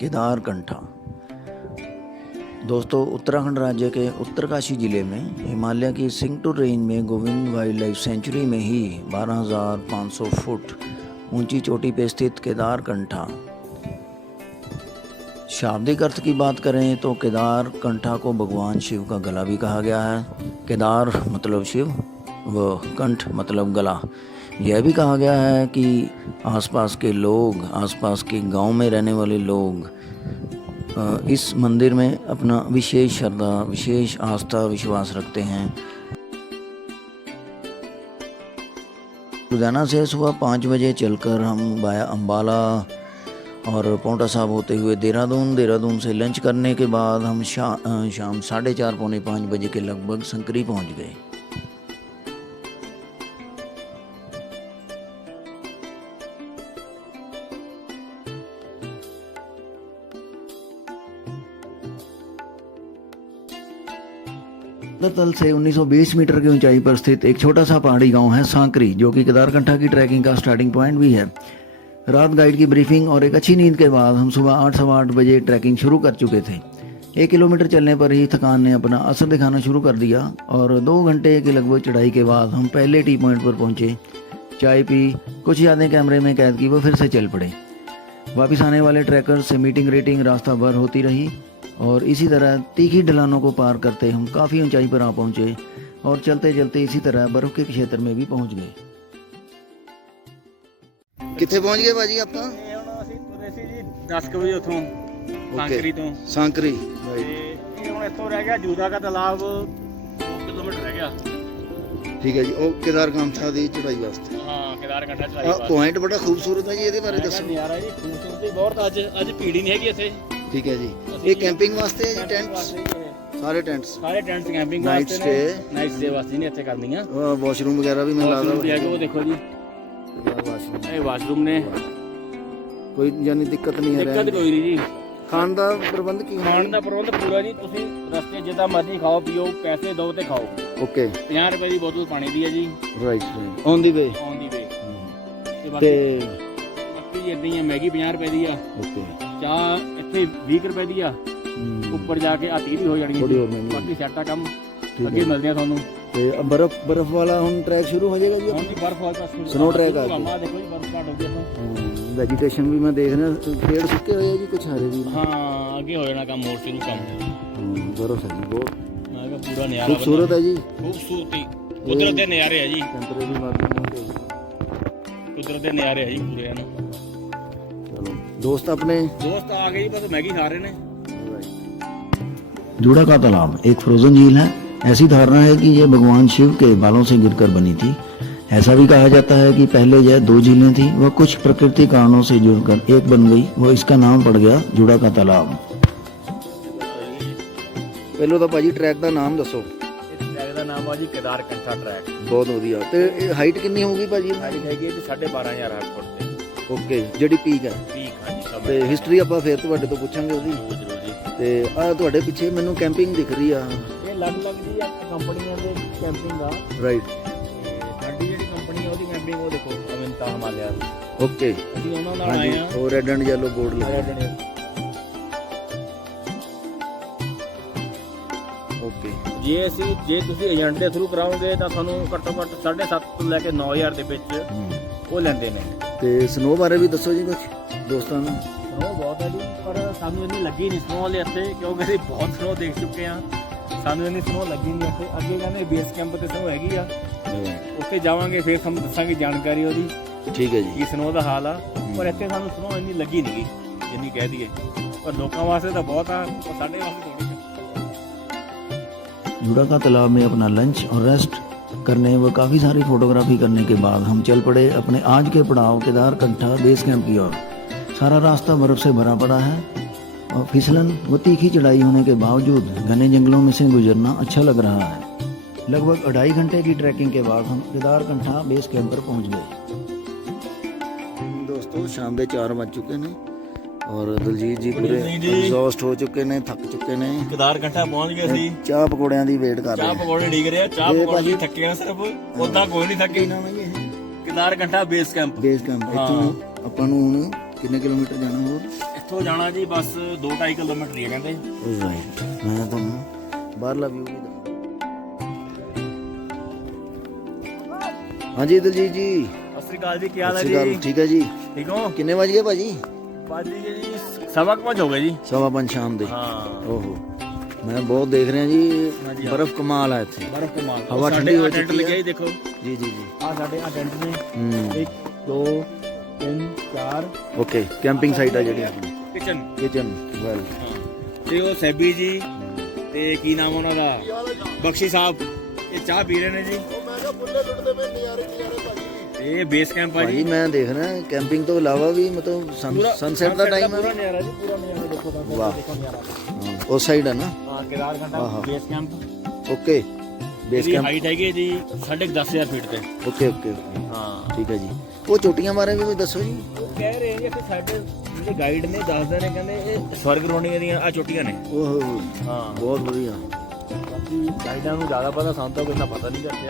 केदारकंठा। दोस्तों, उत्तराखंड राज्य के उत्तरकाशी ज़िले में हिमालय की सिंगटूर रेंज में गोविंद वाइल्ड लाइफ सेंचुरी में ही 12,500 फुट ऊंची चोटी पर स्थित केदारकंठा। शाब्दिक अर्थ की बात करें तो केदारकंठा को भगवान शिव का गला भी कहा गया है। केदार मतलब शिव व कंठ मतलब गला। यह भी कहा गया है कि आसपास के लोग, आसपास के गांव में रहने वाले लोग इस मंदिर में अपना विशेष श्रद्धा, विशेष आस्था, विश्वास रखते हैं। लुधियाना से सुबह 5 बजे चलकर हम वाया अम्बाला और पौंटा साहब होते हुए देहरादून से लंच करने के बाद हम शाम 4:30 पौने 5 बजे के लगभग संकरी पहुंच गए। तल से 1920 मीटर की ऊंचाई पर स्थित एक छोटा सा पहाड़ी गांव है सांकरी, जो कि केदारकंठा की ट्रैकिंग का स्टार्टिंग पॉइंट भी है। रात गाइड की ब्रीफिंग और एक अच्छी नींद के बाद हम सुबह 8 सवा 8 बजे ट्रैकिंग शुरू कर चुके थे। 1 किलोमीटर चलने पर ही थकान ने अपना असर दिखाना शुरू कर दिया और 2 घंटे के लगभग चढ़ाई के बाद हम पहले टी पॉइंट पर पहुंचे, चाय पी, कुछ यादें कैमरे में कैद की व फिर से चल पड़े। वापस आने वाले ट्रैकर्स से मीटिंग रेटिंग रास्ता भर होती रही और इसी तरह तीखी ढलानों को पार करते हम काफ़ी ऊंचाई पर आ पहुंचे और चलते चलते इसी तरह बर्फ के क्षेत्र में भी पहुंच गए। कितने पहुंच गए भाजी ਆਪਾਂ? ਹੁਣ ਅਸੀਂ ਤੁਰੇ ਸੀ ਜੀ 10 ਵਜੇ ਉੱਥੋਂ सांकरी ਤੋਂ। सांकरी ਤੇ ਹੁਣ ਇੱਥੋਂ ਰਹਿ ਗਿਆ ਜੂਦਾ ਦਾ ਤਲਾਬ 2 ਕਿਲੋਮੀਟਰ ਰਹਿ ਗਿਆ। ਠੀਕ ਹੈ ਜੀ। ਉਹ केदारकंठा ਦੀ ਚੜਾਈ ਵਾਸਤੇ। ਹਾਂ, केदारकंठा ਚੜਾਈ ਵਾਸਤੇ। ਪੁਆਇੰਟ ਬੜਾ ਖੂਬਸੂਰਤ ਹੈ ਜੀ, ਇਹਦੇ ਬਾਰੇ ਦੱਸੋ। ਨਜ਼ਾਰਾ ਜੀ, ਖੂਬਸੂਰਤੀ ਬਹੁਤ। ਅੱਜ ਭੀੜ ਹੀ ਨਹੀਂ ਹੈਗੀ ਇੱਥੇ। ਠੀਕ ਹੈ ਜੀ। ਇਹ ਕੈਂਪਿੰਗ ਵਾਸਤੇ ਹੈ ਜੀ? ਟੈਂਟਸ ਸਾਰੇ ਟੈਂਟਸ ਕੈਂਪਿੰਗ ਨਾਈਟ ਵਾਸਤੇ ਸਟੇ, ਨਾਈਟ ਸਟੇ ਵਾਸਤੇ ਨਹੀਂ ਇੱਥੇ ਕਰਨੀਆਂ। ਵਾਸ਼ਰੂਮ ਵਗੈਰਾ ਵੀ ਮੈਨੂੰ ਲੱਗਦਾ ਉਹ ਦੇਖੋ ਜੀ, ਇਹ ਵਾਸ਼ਰੂਮ ਨੇ। ਕੋਈ ਜਾਨੀ ਦਿੱਕਤ ਨਹੀਂ ਹੈ? ਦਿੱਕਤ ਕੋਈ ਨਹੀਂ ਜੀ। ਖਾਣ ਦਾ ਪ੍ਰਬੰਧ ਕੀ? ਖਾਣ ਦਾ ਪ੍ਰਬੰਧ ਪੂਰਾ ਜੀ। ਤੁਸੀਂ ਰਸਤੇ ਜਿੱਦਾਂ ਮਰਜ਼ੀ ਖਾਓ ਪੀਓ, ਪੈਸੇ ਦਿਓ ਤੇ ਖਾਓ। ਓਕੇ। 50 ਰੁਪਏ ਦੀ ਬੋਤਲ ਪਾਣੀ ਦੀ ਹੈ ਜੀ। ਰਾਈਟ। ਔਨ ਦੀ ਵੇ ਤੇ ਬਾਕੀ ਇਦਾਂ ਹੀ ਆ। ਮੈਗੀ 50 ਰੁਪਏ ਦੀ ਆ। ਓਕੇ। ਚਾਹ ਇੱਥੇ 20 ਰੁਪਏ ਦੀ ਆ। ਉੱਪਰ ਜਾ ਕੇ 30 ਦੀ ਹੋ ਜਾਣੀ। ਬਾਕੀ ਸੈੱਟ ਆ ਕੰਮ। ਅੱਗੇ ਮਿਲਦੇ ਆ ਤੁਹਾਨੂੰ। ਤੇ ਬਰਫ ਵਾਲਾ ਹੁਣ ਟਰੈਕ ਸ਼ੁਰੂ ਹੋ ਜਾਏਗਾ ਜੀ? ਹੁਣ ਵੀ ਬਰਫ ਵਾਲਾ ਸਨੋ ਟਰੈਕ ਆ ਗਿਆ। ਦੇਖੋ ਜੀ, ਬਰਫ ਸਟਾਰਟ ਹੋ ਗਈ ਇੱਥੋਂ। ਵੈਜੀਟੇਸ਼ਨ ਵੀ ਮੈਂ ਦੇਖ ਰਿਹਾ, ਪੇੜ ਸੁੱਕੇ ਹੋਏ ਆ ਜੀ, ਕੁਝ ਹਰੇ ਵੀ। ਹਾਂ, ਅੱਗੇ ਹੋ ਜਾਣਾ ਕੰਮ, ਹੋਰ ਸ਼ੁਰੂ ਕੰਮ। ਬਰਫ ਹੈ ਜੀ ਬਹੁਤ। ਮੈਂ ਕਿਹਾ ਪੂਰਾ ਨਜ਼ਾਰਾ ਖੂਬਸੂਰਤ ਹੈ ਜੀ। ਖੂਬਸੂਰਤੀ ਕੁਦਰਤ ਦੇ ਨਜ਼ਾਰੇ ਆ ਜੀ। ਟੈਂਪਰੇਰੀ ਮਾਰਕੀਟ ਕੁਦਰਤ ਦੇ ਨਜ਼ਾਰੇ ਆ ਜੀ ਪੂਰੇ ਹਨ। ਚਲੋ ਦੋਸਤ ਆ ਗਏ ਜੀ, ਬਸ मैगी खा रहे हैं। जूड़ा का तालाब एक फ्रोजन झील है। ऐसी धारणा है कि यह भगवान शिव के बालों से गिरकर बनी थी। ऐसा भी कहा जाता है कि पहले यह 2 झीलें थी, वह कुछ प्रकृति कारणों से जुड़कर एक बन गई, वो इसका नाम पड़ गया जूड़ा का तालाब। पहले तो भाजी ट्रैक का नाम दसो। ट्रैक का नाम है जी केदारकंठा ट्रैक। बहुत वधिया। ते हाइट कितनी होगी भाजी? हाइट हैगी जी 12,500 फुट ते। ओके, ਜਿਹੜੀ ਪੀਕ ਹੈ। ਪੀਕ ਹਾਂ ਜੀ ਸਭ। ਤੇ ਹਿਸਟਰੀ ਆਪਾਂ ਫੇਰ ਤੁਹਾਡੇ ਤੋਂ ਪੁੱਛਾਂਗੇ ਉਹਦੀ। ਜ਼ਰੂਰ ਜੀ। ਤੇ ਆ ਤੁਹਾਡੇ ਪਿੱਛੇ ਮੈਨੂੰ ਕੈਂਪਿੰਗ ਦਿਖ ਰਹੀ ਆ। ਇਹ ਲੱਗ ਜੀ ਆ ਕੰਪਨੀਆਂ ਦੇ ਕੈਂਪਿੰਗ ਆ। ਰਾਈਟ। ਸਾਡੀ ਜਿਹੜੀ ਕੰਪਨੀ ਆ ਉਹਦੀ ਕੈਂਪਿੰਗ ਉਹ ਦੇਖੋ, ਅਵਿੰਤਾ ਹਿਮਾਲਿਆ। ਓਕੇ। ਅਸੀਂ ਉਹਨਾਂ ਨਾਲ ਆਏ ਆ। ਉਹ ਰੈੱਡ ਐਂਡ ਯੈਲੋ ਬੋਰਡ ਲੱਗਾ। ਓਕੇ। ਜੇ ਤੁਸੀਂ ਏਜੰਟ ਦੇ ਥਰੂ ਕਰਾਓਗੇ ਤਾਂ ਤੁਹਾਨੂੰ ਘੱਟੋ ਘੱਟ 7.5 ਤੋਂ ਲੈ ਕੇ 9,000 ਦੇ ਵਿੱਚ ਉਹ ਲੈਂਦੇ ਨੇ। ਤੇ ਸਨੋ ਬਾਰੇ ਵੀ ਦੱਸੋ ਜੀ ਕੁਝ ਦੋਸਤਾਂ ਨੂੰ। ਸਨੋ ਬਹੁਤ ਹੈ ਜੀ, ਪਰ ਸਾਨੂੰ ਇੰਨੀ ਲੱਗੀ ਨਹੀਂ ਸਨੋ ਵਾਲੇ ਇੱਥੇ, ਕਿਉਂਕਿ ਅਸੀਂ ਬਹੁਤ ਸਨੋ ਦੇਖ ਚੁੱਕੇ ਆ। ਸਾਨੂੰ ਇੰਨੀ ਸਨੋ ਲੱਗੀ ਨਹੀਂ ਇੱਥੇ। ਅੱਗੇ ਕਹਿੰਦੇ ਬੇਸ ਕੈਂਪ ਤੇ ਸਨੋ ਹੈਗੀ ਆ, ਉੱਥੇ ਜਾਵਾਂਗੇ ਫਿਰ ਤੁਹਾਨੂੰ ਦੱਸਾਂਗੇ ਜਾਣਕਾਰੀ ਉਹਦੀ। ਠੀਕ ਹੈ ਜੀ, ਕੀ ਸਨੋ ਦਾ ਹਾਲ ਆ। ਪਰ ਇੱਥੇ ਸਾਨੂੰ ਸਨੋ ਇੰਨੀ ਲੱਗੀ ਨਹੀਂ ਜਿੰਨੀ ਕਹਿ ਦਈਏ, ਪਰ ਲੋਕਾਂ ਵਾਸਤੇ ਤਾਂ ਬਹੁਤ ਆ, ਪਰ ਸਾਡੇ ਵਾਸਤੇ ਥੋੜੀ। जूड़ा का तालाब में अपना लंच और रेस्ट करने व काफ़ी सारी फोटोग्राफी करने के बाद हम चल पड़े अपने आज के पड़ाव केदारकंठा बेस कैंप की ओर। सारा रास्ता बर्फ़ से भरा पड़ा है और फिसलन व तीखी चढ़ाई होने के बावजूद घने जंगलों में से गुजरना अच्छा लग रहा है। लगभग 2.5 घंटे की ट्रैकिंग के बाद हम केदारकंठा बेस कैंप पर पहुँच गए। दोस्तों, शाम के 4 बज चुके हैं और दलजीत जी पूरे एग्जॉस्ट हो चुके ने, थक चुके ने। केदारकंठा पहुंच गए ਸੀ। ਚਾਹ ਪਕੌੜਿਆਂ ਦੀ ਵੇਟ ਕਰ ਰਹੇ। ਚਾਹ ਪਕੌੜੇ ਡੀਕ ਰਹੇ ਆ। ਚਾਹ ਪਕੌੜੇ ਥੱਕੇ ਆ ਸਿਰਫ, ਉਦਾਂ ਕੋਈ ਨਹੀਂ ਥੱਕੇ। Kedarkantha base camp. ਇੱਥੋਂ ਆਪਾਂ ਨੂੰ ਹੁਣ ਕਿੰਨੇ ਕਿਲੋਮੀਟਰ ਜਾਣਾ ਹੋਰ? ਇੱਥੋਂ ਜਾਣਾ ਜੀ ਬਸ 2-2.5 ਕਿਲੋਮੀਟਰ ਹੀ ਹੈ ਕਹਿੰਦੇ। ਰਾਈਟ, ਮੈਂ ਤੁਹਾਨੂੰ ਬਾਹਰਲਾ ਵਿਊ ਵੀ ਦਿਖਾਉਂਦਾ। ਹਾਂਜੀ ਦਲਜੀਤ ਜੀ, ਸਤਿ ਸ੍ਰੀ ਅਕਾਲ ਜੀ, ਕੀ ਹਾਲ ਹੈ ਸਤਿ ਸ਼੍ਰੀ ਅਕਾਲ, ਜੀ? ਠੀਕ ਹੈ ਜੀ। ਠੀਕ ਹੋ? ਕਿੰਨੇ ਵਜ ਗਏ ਭਾਜੀ? ਬਾਜੀ ਜੀ 5:15 ਹੋ ਗਏ ਜੀ। 5:15 ਸ਼ਾਮ ਦੇ। ਹਾਂ ਓਹੋ, ਮੈਂ ਬਹੁਤ ਦੇਖ ਰਿਹਾ ਜੀ, ਹਾਂਜੀ, ਬਰਫ਼ ਕਮਾਲ ਹੈ ਇੱਥੇ। ਬਰਫ਼ ਕਮਾਲ। ਹਵਾ ਠੰਡੀ ਹੋ ਟੈਂਟ ਚੁੱਕੀ ਲੱਗਿਆ ਹੈ ਜੀ, ਦੇਖੋ ਜੀ ਜੀ ਜੀ। ਆ ਸਾਡੇ ਆ ਟੈਂਟ ਨੇ। 1 2 3 4। ਓਕੇ, ਕੈਂਪਿੰਗ ਸਾਈਟ ਆ ਜਿਹੜੀ ਆਪਣੀ। Kitchen well. ਤੇ ਉਹ ਸੈਬੀ ਜੀ ਤੇ ਕੀ ਨਾਮ ਉਹਨਾਂ ਦਾ, ਬਖਸ਼ੀ ਸਾਹਿਬ, ਇਹ ਚਾਹ ਪੀ ਰਹੇ ਨੇ ਜੀ। ਮੈਂ ਕਿਹਾ ਬੁੱਲੇ ਲੁੱਟਦੇ ਪਏ, ਨਜ਼ਾਰੇ ਭਾਜੀ। ਇਹ ਬੇਸ ਕੈਂਪ ਆ ਭਾਜੀ ਜੀ। ਮੈਂ ਦੇਖ ਰਿਹਾ ਕੈਂਪਿੰਗ ਤੋਂ ਇਲਾਵਾ ਵੀ ਮਤਲਬ ਸਨਸੈਟ ਦਾ ਟਾਈਮ ਹੈ। ਪੂਰਾ ਨਜ਼ਾਰਾ ਜੀ, ਪੂਰਾ ਨਜ਼ਾਰਾ ਦੇਖੋ ਤਾਂ। ਵਾਹ। ਦੇਖੋ ਨਜ਼ਾਰਾ। ਹਾਂ, ਉਸ ਸਾਈਡ ਹੈ ਨਾ। ਹਾਂ, ਕੇਦਾਰ ਘੰਟਾ ਆਹਾ। Base camp. ਓਕੇ, ਬੇਸ ਇਹਦੀ ਕੈਂਪ। ਹਾਈਟ ਹੈਗੀ ਹੈ ਜੀ 10,500 ਫੀਟ ਤੇ। ਓਕੇ ਓਕੇ, ਹਾਂ, ਠੀਕ ਹੈ ਜੀ। ਉਹ ਚੋਟੀਆਂ ਬਾਰੇ ਵੀ ਦੱਸੋ ਜੀ। ਉਹ ਕਹਿ ਰਹੇ ਨੇ ਕਿ ਸਾਡੇ ਜਿਹੜੇ ਗਾਈਡ ਨੇ ਦੱਸਦੇ ਨੇ, ਕਹਿੰਦੇ ਇਹ ਸਵਰਗ ਰੋਣੀ ਦੀਆਂ ਆ ਚੋਟੀਆਂ ਨੇ। ਓਹ ਹਾਂ, ਬਹੁਤ बढ़िया। ਬਾਕੀ ਗਾਈਡਾਂ ਨੂੰ ਜ਼ਿਆਦਾ ਪਤਾ, ਸਾਨੂੰ ਤਾਂ ਕੋਈ ਪਤਾ नहीं करते।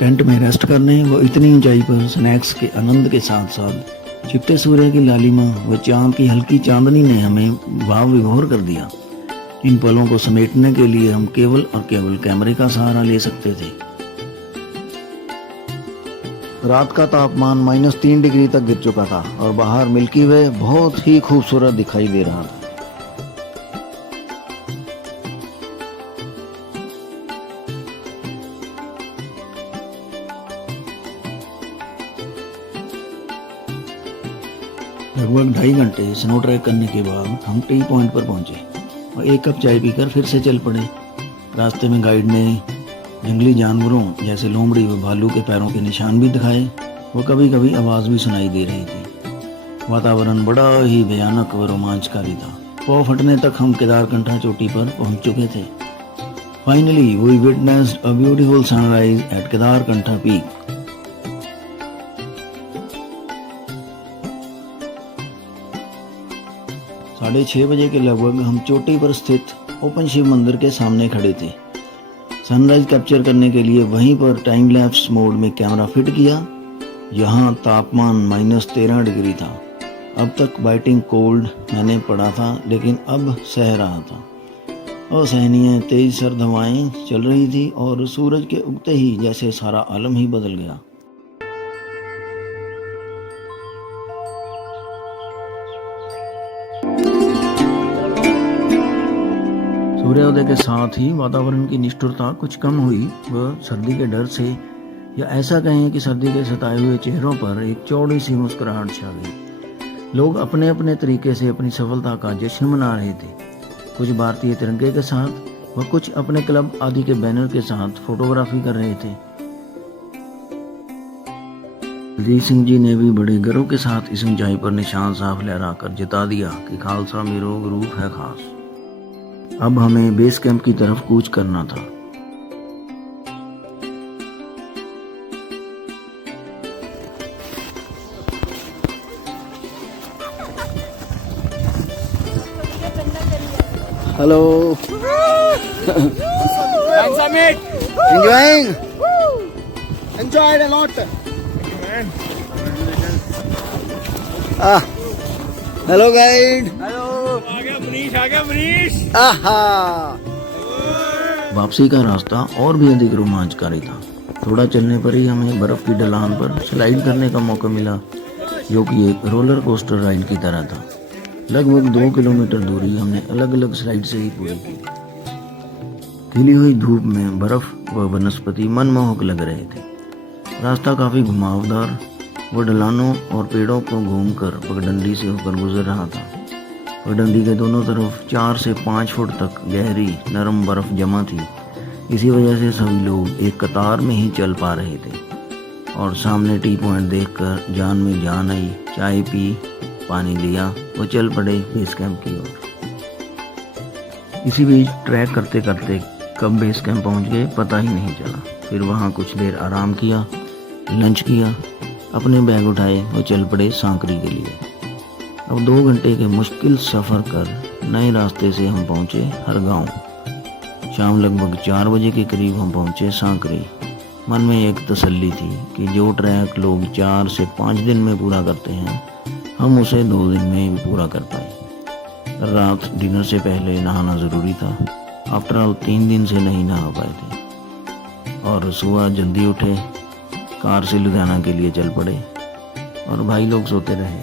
टेंट में रेस्ट करने व इतनी ऊंचाई पर स्नैक्स के आनंद के साथ साथ छिपते सूर्य की लालिमा व चांद की हल्की चांदनी ने हमें भाव विभोर कर दिया। इन पलों को समेटने के लिए हम केवल और केवल कैमरे का सहारा ले सकते थे। रात का तापमान -3 डिग्री तक गिर चुका था और बाहर मिल्की वे बहुत ही खूबसूरत दिखाई दे रहा था। लगभग 2.5 घंटे स्नो ट्रैक करने के बाद हम टी पॉइंट पर पहुंचे और 1 कप चाय पीकर फिर से चल पड़े। रास्ते में गाइड ने जंगली जानवरों जैसे लोमड़ी व भालू के पैरों के निशान भी दिखाए व कभी कभी आवाज़ भी सुनाई दे रही थी। वातावरण बड़ा ही भयानक व रोमांचकारी था। पाँव फटने तक हम केदारकंठा चोटी पर पहुंच चुके थे। Finally we witnessed a beautiful sunrise at Kedarkantha peak. 6:30 बजे के लगभग हम चोटी पर स्थित ओपन शिव मंदिर के सामने खड़े थे। सनराइज कैप्चर करने के लिए वहीं पर टाइम लैप्स मोड में कैमरा फिट किया। यहाँ तापमान -13 डिग्री था। अब तक बाइटिंग कोल्ड मैंने पड़ा था, लेकिन अब सह रहा था। असहनीय तेज सर्द हवाएं चल रही थी और सूरज के उगते ही जैसे सारा आलम ही बदल गया। सूर्योदय के साथ ही वातावरण की निष्ठुरता कुछ कम हुई व सर्दी के डर से, या ऐसा कहें कि सर्दी के सताए हुए चेहरों पर एक चौड़ी सी मुस्कुराहट छा गई। लोग अपने अपने तरीके से अपनी सफलता का जश्न मना रहे थे। कुछ भारतीय तिरंगे के साथ व कुछ अपने क्लब आदि के बैनर के साथ फोटोग्राफी कर रहे थे। दलजीत सिंह जी ने भी बड़े गर्व के साथ इस ऊंचाई पर निशान साफ लहराकर जता दिया कि खालसा मेरो ग्रुप है खास। अब हमें बेस कैंप की तरफ कूच करना था। Hello, enjoying? Enjoyed a lot. Hello guide. आ गया मनीष। वापसी का रास्ता और भी अधिक रोमांचकारी था। थोड़ा चलने पर ही हमें बर्फ की ढलान पर स्लाइड करने का मौका मिला, जो कि एक रोलर कोस्टर राइड की तरह था। लगभग 2 किलोमीटर दूरी हमने अलग अलग स्लाइड से ही पूरी की। खिली हुई धूप में बर्फ व वनस्पति मनमोहक लग रहे थे। रास्ता काफी घुमावदार व ढलानों और पेड़ों को घूमकर पगडंडी से होकर गुजर रहा था। पगडंडी के दोनों तरफ 4 से 5 फुट तक गहरी नरम बर्फ जमा थी। इसी वजह से सभी लोग एक कतार में ही चल पा रहे थे और सामने टी पॉइंट देखकर जान में जान आई। चाय पी, पानी लिया वो चल पड़े बेस कैंप की ओर। इसी बीच ट्रैक करते करते कब बेस कैंप पहुंच गए पता ही नहीं चला। फिर वहां कुछ देर आराम किया, लंच किया, अपने बैग उठाए वो चल पड़े सांकरी के लिए। अब 2 घंटे के मुश्किल सफ़र कर नए रास्ते से हम पहुंचे हरगांव। शाम लगभग 4 बजे के करीब हम पहुंचे सांकरी। मन में एक तसल्ली थी कि जो ट्रैक लोग 4 से 5 दिन में पूरा करते हैं, हम उसे 2 दिन में भी पूरा कर पाए। रात डिनर से पहले नहाना ज़रूरी था। आफ्टर ऑल 3 दिन से नहीं नहा पाए थे और सुबह जल्दी उठे, कार से लुधियाना के लिए चल पड़े और भाई लोग सोते रहे।